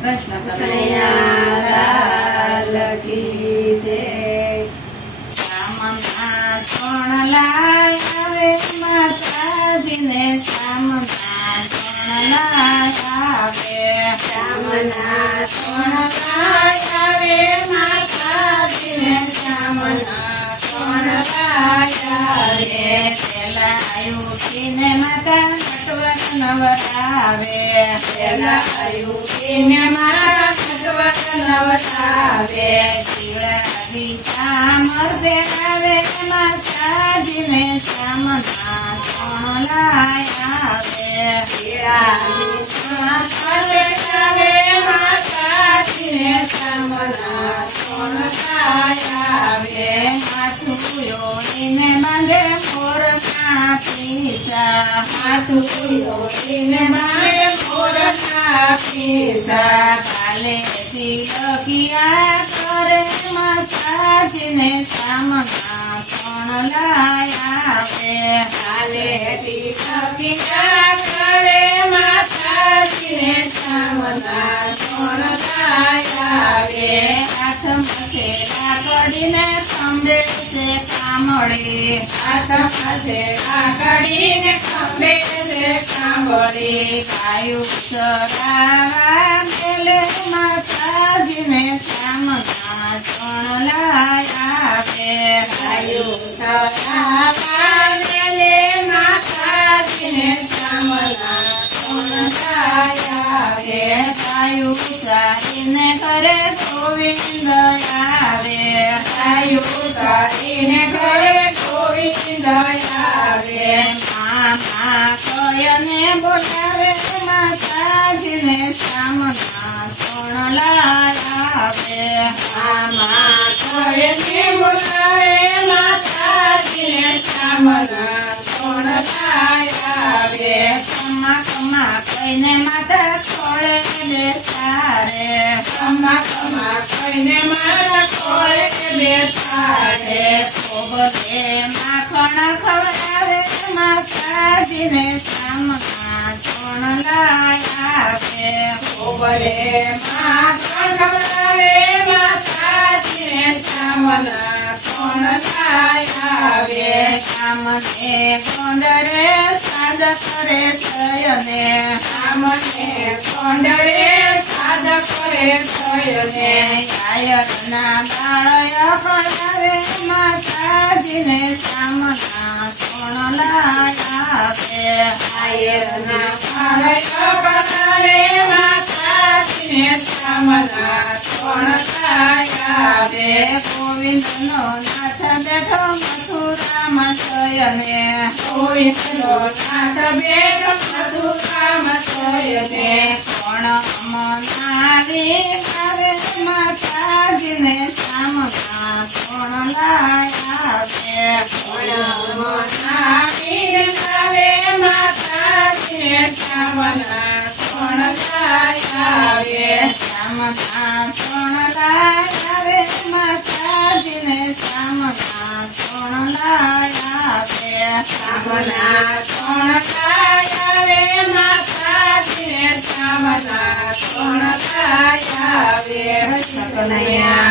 કૃષ્ણ કનૈયા લાલ કી જય। શામના સોણલાય આવે માતાજીને શામના સોણલાય આવે શામના સોણલાય આવે માતાજીને શામના સોણલાય આવે પેલા ઉઠીને માતા નટવર નવરાવે પેલા ઉઠીને માતા નટવર નવરાવે જીવડાવી ચામર પહેરાવે માતાજીને શામના સોણલાય આવે જીવડાવી ચામર પહેરાવે માતાજીને શામના સોણલાય આવે માથું ઓળીને બાંધે મોરના પીતા માથું ઓળીને બાંધે મોરના પીતા કાલે તિલકિયા કરે માતાજીને શામના સોણલાય આવે કાલે તિલકિયા કરે માતાજીને શામના સોણલાય આવે હાથમાં થેલા પડીને ખંભે છે કામળી હાથમાં થેલા પડીને ખંભે છે કામળી ગાયું ચરાવા મેલે માતાજીને શામના સોણલાય આવે ગાયું ચરાવા મેલે માતાજીને શામના સોણલાય આવે ગાયું ચારીને ઘરે ગોવિંદ આવે ગાયું ચારીને ઘરે ગોવિંદ આવે મામા કયને બોલાવે માતાજીને શામના સોણલાય આવે મામા કયને બોલાવે માતાજીને શામના સોણલાય આવે કમા કમા કઈને માતા ખોળે બેસાડે કમા કમા કઈને માતા ખોળે બેસાડે ખોબરે માખણ ખવડાવે માતાજીને શામના સોણલાય આવે ખોબરે માખણ ખવડાવે માતાજીને શામના સોણલાય આવે શામને ગોંડરે સાદ કરે સયને શામને ગોંડરે સાદ કરે સયને આયરના બાળય પડાવે માતાજીને શામના સોણલાય આવે આયરના બાળય પડાવે માતાજીને શામના સોણલાય આવે ગોવિંદનો નાથ બેઠો મથુરામાં શયને ગોવિંદનો નાથ બેઠો મથુરામાં શયને કોણ મનાવી આવે માતાજીને શામના સોણલાય આવે કોણ મનાવી આવે માતાજીને શામના સોણલાય આવે શામના સોણલાય આવે માતાજીને શામના સોણલાય આવે શામના સોણલાય આવે માતાજીને શામના સોણલાય આવે કનૈયા